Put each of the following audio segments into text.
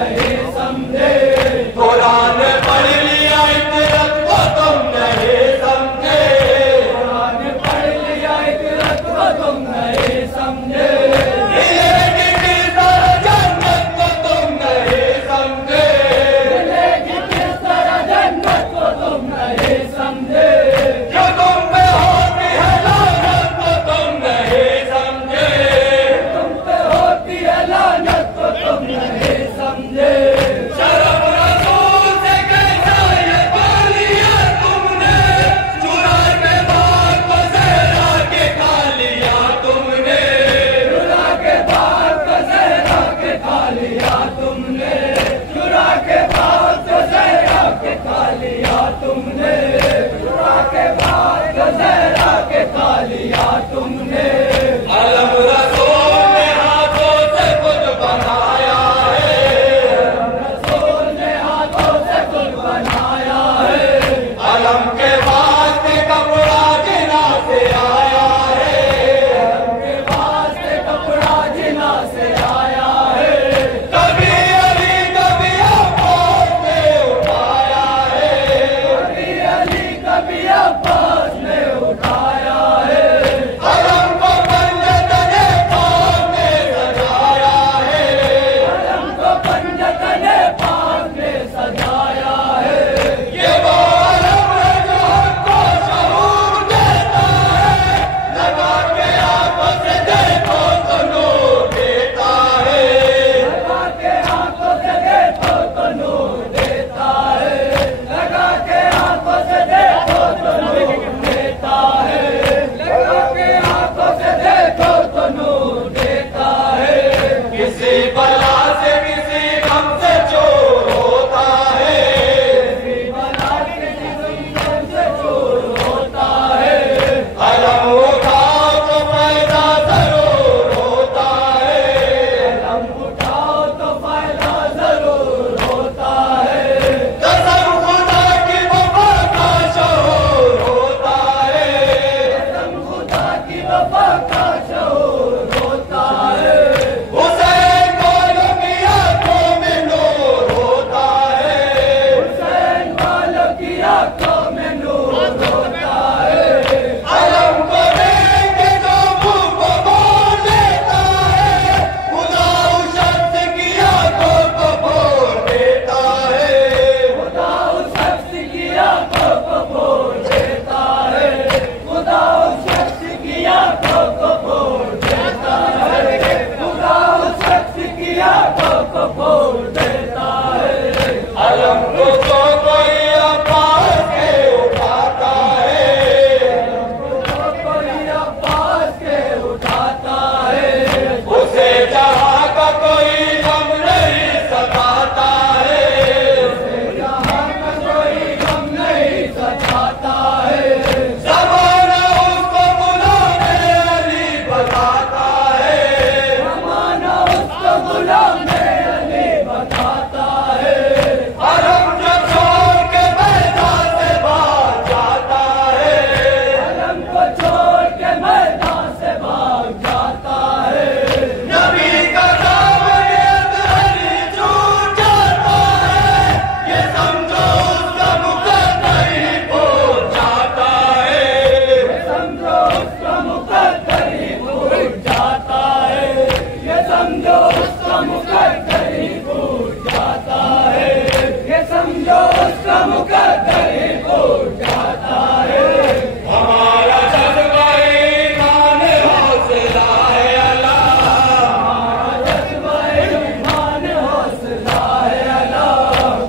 नहीं समझे, कुरान पढ़ लिया इतरत को तुम नहीं समझे, कुरान पढ़ लिया इतरत को तुम नहीं समझे, मिलेगी किस तरह जन्नत को तुम नहीं समझे, मिलेगी किस तरह जन्नत को तुम नहीं समझे, जो तुम पे होती है लानत को तुम नहीं समझे, तुम पे होती है लानत को तुम नहीं समझे। शर्म रसूल से कैसा ये पा लिया तुमने, चुरा के बात को सहरा के खा लिया तुमने, चुरा के बात को सहरा के खा लिया तुमने, चुरा के बात को सहरा के खा लिया तुमने, चुरा के बात को सहरा के खा लिया तुमने। अलम रसूल ने हाथों से कुछ बनाया है, रसूल ने हाथों से कुछ बनाया है, अलम के वास्ते कपड़ा जिना से आया है, के वास्ते कपड़ा जिना से आया है, कभी अली कभी अब्बास ने उठाया है, कभी अली कभी अब्बास ने उठाया है, अलम को पंजतने पाक ने सजाया है, अलम को पंजतने पाक ने सजाया है, ये वो अलम है जो हक को शऊर देता है, लगा के आंखों से देखो तो नूर देता है, लगा के आंखों से देखो तो नूर देता है, लगा के आंखों से देखो तो नूर देता है, लगा के आंखों से देखो तो नूर देता है। किसी बला से किसी गम से चोर होता है, किसी बला किसी दुश्मन से चोर होता है, अलम उठाओ तो फायदा जरूर होता है, कलम उठाओ तो फायदा जरूर होता है, कसम खुदा की वफा का शऊर होता है, कसम खुदा की वफा का शऊर होता है, हुसैन को लगी आंखों में नूर होता है, हुसैन वालों की आंखों में नूर होता है, अलम को देख के जो मुंह को बोल देता है, खुदा उस शख्स की आंखों को बोल देता है, खुदा उस शख्स की आंखों को बोल देता है, खुदा उस शख्स की आंखों को बोल देता है, खुदा उस शख्स की आंखों को बोल देता है। अलम को तो कोई अब्बास के उठाता है, तो कोई अब्बास के उठाता है, उसे जहाँ का कोई गम नहीं सताता है, जहाँ का कोई गम नहीं सताता है, ज़माना उसको बुलाने अली बताता है, ज़माना उसको बुलाने अली बताता है, अलम जो छोड़ के मैदान से भाग जाता है, अलम को छोड़ के मैदान से भाग जाता है, नबी का दामन अली छूट जाता है, ये समझो उसका मुकद्दर ही भूल जाता है, समझो उसका मुकद्दर ही भूल जाता है, ये समझो उसका मुकद्दर ही भूल जाता है, ये समझो उसका मुकद्दर ही भूल जाता है। हमारा जज्बा ईमान हौसला है अल्लाह, हमारा जज्बा ईमान हौसला है अल्लाह,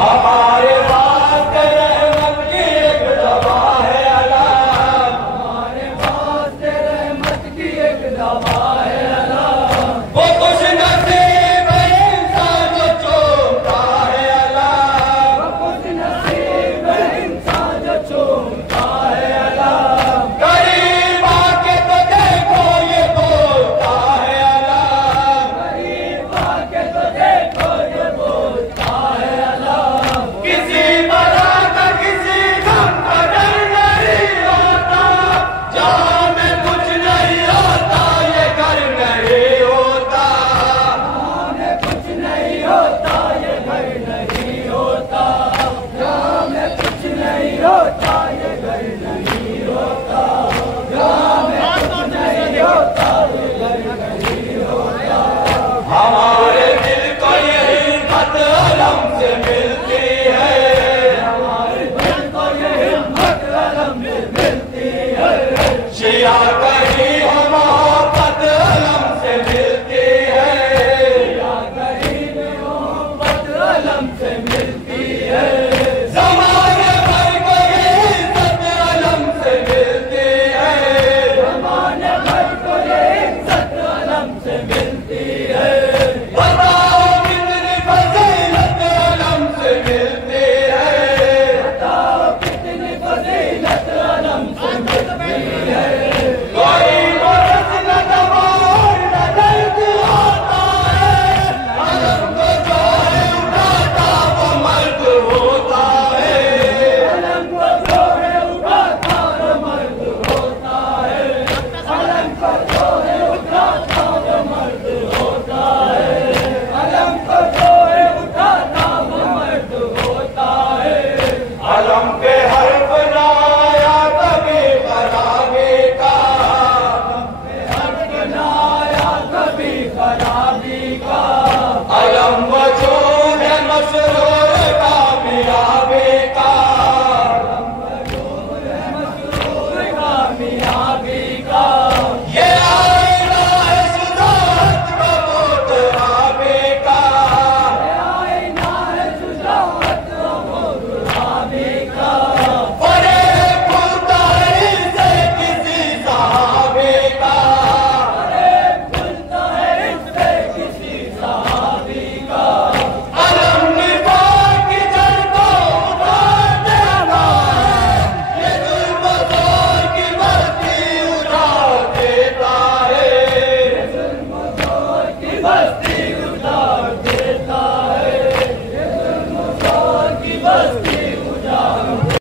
हमारे वास्ते रहमत की एक दवा है अल्लाह, हमारे वास्ते रहमत की एक दवा है अल्लाह, वो खुश नसीब है मसरूर कामयाब